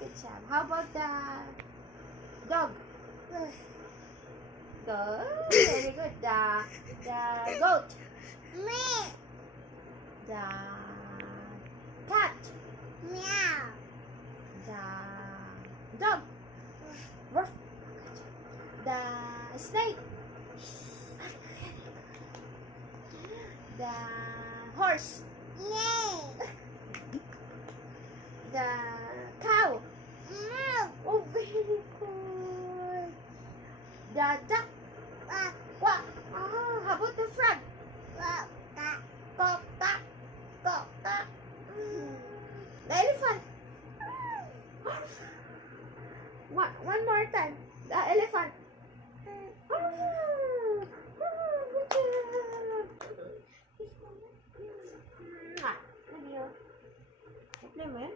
Good job. How about the dog? Good. Very good. The goat. The cat. The dog. Ruff. The snake. The horse. The cow. Oh, very good. The duck. Quack. Oh, how about the frog? Quack, quack, quack, quack. The elephant. One more time. The elephant. Good job. Love you. Play mo yan?